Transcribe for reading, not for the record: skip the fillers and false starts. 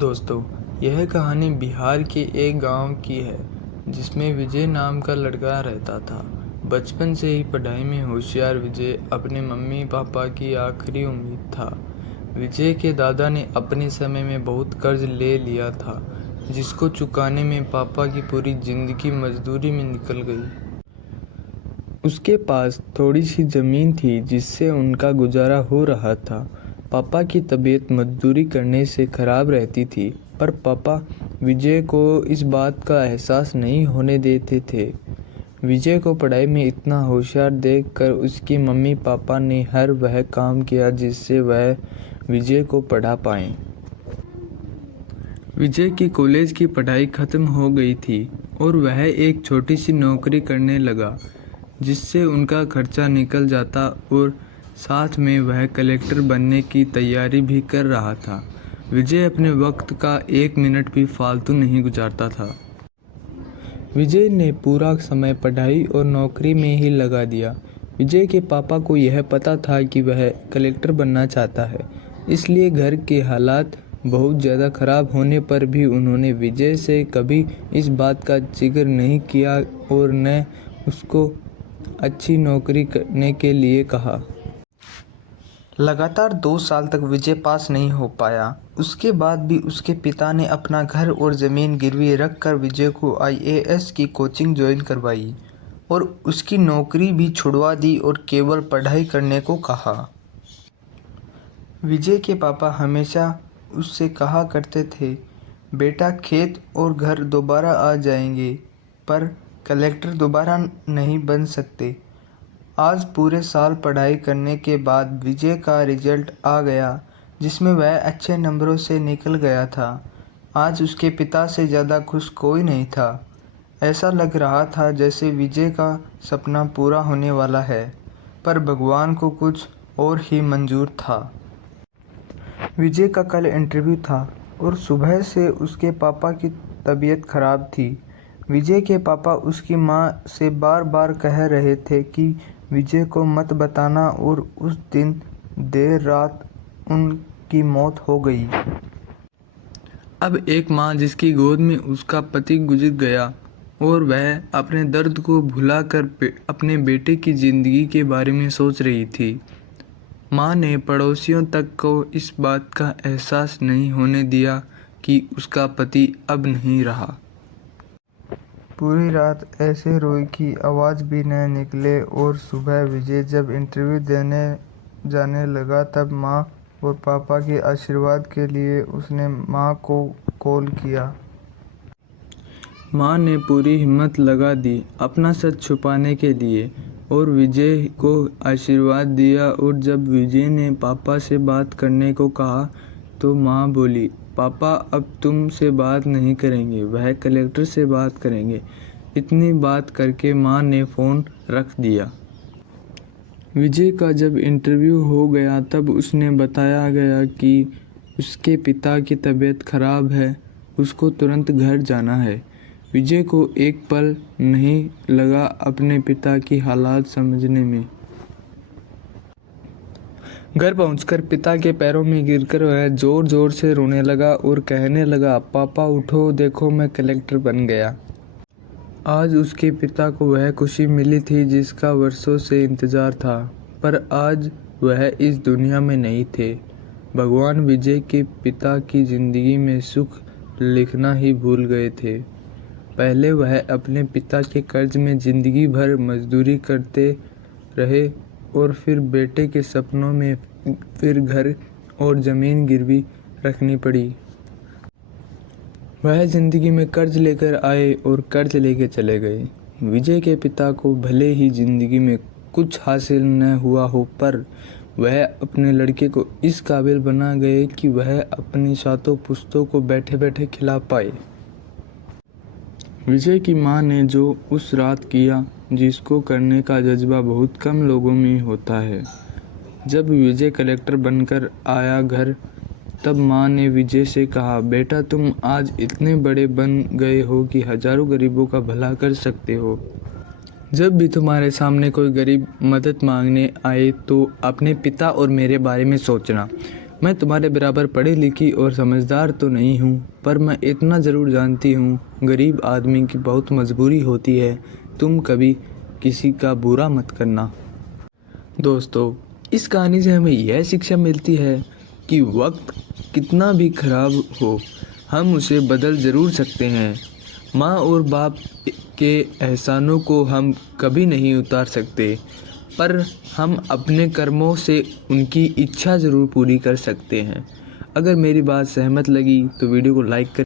दोस्तों, यह कहानी बिहार के एक गांव की है जिसमें विजय नाम का लड़का रहता था। बचपन से ही पढ़ाई में होशियार विजय अपने मम्मी पापा की आखिरी उम्मीद था। विजय के दादा ने अपने समय में बहुत कर्ज ले लिया था, जिसको चुकाने में पापा की पूरी जिंदगी मजदूरी में निकल गई। उसके पास थोड़ी सी ज़मीन थी जिससे उनका गुजारा हो रहा था। पापा की तबीयत मजदूरी करने से ख़राब रहती थी, पर पापा विजय को इस बात का एहसास नहीं होने देते थे। विजय को पढ़ाई में इतना होशियार देखकर उसकी मम्मी पापा ने हर वह काम किया जिससे वह विजय को पढ़ा पाएं। विजय की कॉलेज की पढ़ाई ख़त्म हो गई थी और वह एक छोटी सी नौकरी करने लगा, जिससे उनका खर्चा निकल जाता और साथ में वह कलेक्टर बनने की तैयारी भी कर रहा था। विजय अपने वक्त का एक मिनट भी फालतू नहीं गुजारता था। विजय ने पूरा समय पढ़ाई और नौकरी में ही लगा दिया। विजय के पापा को यह पता था कि वह कलेक्टर बनना चाहता है, इसलिए घर के हालात बहुत ज़्यादा ख़राब होने पर भी उन्होंने विजय से कभी इस बात का जिक्र नहीं किया और न उसको अच्छी नौकरी करने के लिए कहा। लगातार 2 साल तक विजय पास नहीं हो पाया। उसके बाद भी उसके पिता ने अपना घर और ज़मीन गिरवी रखकर विजय को आईएएस की कोचिंग ज्वाइन करवाई और उसकी नौकरी भी छुड़वा दी और केवल पढ़ाई करने को कहा। विजय के पापा हमेशा उससे कहा करते थे, बेटा खेत और घर दोबारा आ जाएंगे, पर कलेक्टर दोबारा नहीं बन सकते। आज पूरे साल पढ़ाई करने के बाद विजय का रिजल्ट आ गया, जिसमें वह अच्छे नंबरों से निकल गया था। आज उसके पिता से ज़्यादा खुश कोई नहीं था। ऐसा लग रहा था जैसे विजय का सपना पूरा होने वाला है, पर भगवान को कुछ और ही मंजूर था। विजय का कल इंटरव्यू था और सुबह से उसके पापा की तबीयत खराब थी। विजय के पापा उसकी माँ से बार बार कह रहे थे कि विजय को मत बताना, और उस दिन देर रात उनकी मौत हो गई। अब एक माँ जिसकी गोद में उसका पति गुजर गया और वह अपने दर्द को भुलाकर अपने बेटे की ज़िंदगी के बारे में सोच रही थी। माँ ने पड़ोसियों तक को इस बात का एहसास नहीं होने दिया कि उसका पति अब नहीं रहा। पूरी रात ऐसे रोई कि आवाज़ भी न निकले, और सुबह विजय जब इंटरव्यू देने जाने लगा तब माँ और पापा के आशीर्वाद के लिए उसने माँ को कॉल किया। माँ ने पूरी हिम्मत लगा दी अपना सच छुपाने के लिए और विजय को आशीर्वाद दिया। और जब विजय ने पापा से बात करने को कहा तो माँ बोली, पापा अब तुम से बात नहीं करेंगे, वह कलेक्टर से बात करेंगे। इतनी बात करके माँ ने फ़ोन रख दिया। विजय का जब इंटरव्यू हो गया तब उसने बताया गया कि उसके पिता की तबीयत खराब है, उसको तुरंत घर जाना है। विजय को एक पल नहीं लगा अपने पिता की हालात समझने में। घर पहुंचकर पिता के पैरों में गिरकर वह ज़ोर ज़ोर से रोने लगा और कहने लगा, पापा उठो, देखो मैं कलेक्टर बन गया। आज उसके पिता को वह खुशी मिली थी जिसका वर्षों से इंतज़ार था, पर आज वह इस दुनिया में नहीं थे। भगवान विजय के पिता की ज़िंदगी में सुख लिखना ही भूल गए थे। पहले वह अपने पिता के कर्ज में ज़िंदगी भर मजदूरी करते रहे और फिर बेटे के सपनों में फिर घर और ज़मीन गिरवी रखनी पड़ी। वह ज़िंदगी में कर्ज लेकर आए और कर्ज लेके चले गए। विजय के पिता को भले ही ज़िंदगी में कुछ हासिल न हुआ हो, पर वह अपने लड़के को इस काबिल बना गए कि वह अपनी सातों पुश्तों को बैठे बैठे खिला पाए। विजय की माँ ने जो उस रात किया, जिसको करने का जज्बा बहुत कम लोगों में होता है। जब विजय कलेक्टर बनकर आया घर, तब माँ ने विजय से कहा, बेटा तुम आज इतने बड़े बन गए हो कि हज़ारों गरीबों का भला कर सकते हो। जब भी तुम्हारे सामने कोई गरीब मदद मांगने आए तो अपने पिता और मेरे बारे में सोचना। मैं तुम्हारे बराबर पढ़ी लिखी और समझदार तो नहीं हूँ, पर मैं इतना ज़रूर जानती हूँ, गरीब आदमी की बहुत मजबूरी होती है। तुम कभी किसी का बुरा मत करना। दोस्तों, इस कहानी से हमें यह शिक्षा मिलती है कि वक्त कितना भी खराब हो, हम उसे बदल ज़रूर सकते हैं। माँ और बाप के एहसानों को हम कभी नहीं उतार सकते, पर हम अपने कर्मों से उनकी इच्छा ज़रूर पूरी कर सकते हैं। अगर मेरी बात सहमत लगी तो वीडियो को लाइक करें।